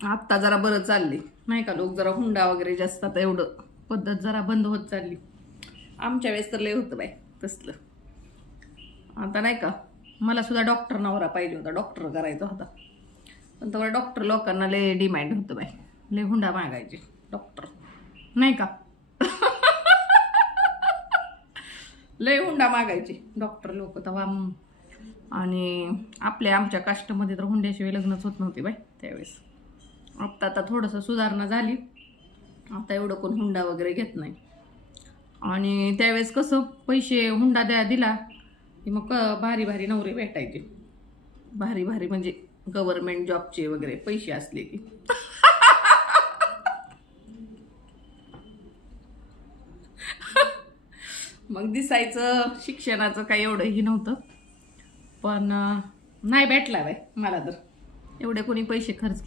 आत्ता जरा बरं चालली नाही का, लोक जरा हुंडा वगैरे जास्त आता एवढं पद्धत जरा बंद होत चालली. आमच्या वेळेस तर लय होतं बाय तसलं. आता नाही का, मला सुद्धा डॉक्टर नवरा पाहिजे होता, डॉक्टर करायचा होता, पण तेव्हा डॉक्टर लोकांना लय डिमांड होतं बाय, लय हुंडा मागायचे डॉक्टर नाही का. लय हुंडा मागायचे डॉक्टर लोक तेव्हा. आणि आमच्या कास्टमध्ये तर हुंड्याशिवाय लग्नच होत नव्हते बाय त्यावेळेस. आता थोडंसं सुधारणा झाली, आता एवढं कोण हुंडा वगैरे घेत नाही. आणि त्यावेळेस कसं पैसे हुंडा दिला की मग भारी भारी नवरे भेटायचे, भारी भारी म्हणजे गव्हर्नमेंट जॉबचे वगैरे पैसे असले की. मग दिसायचं, शिक्षणाचं काही एवढंही नव्हतं, पण नाही भेटला बाय मला तर एवढे कोणी पैसे खर्च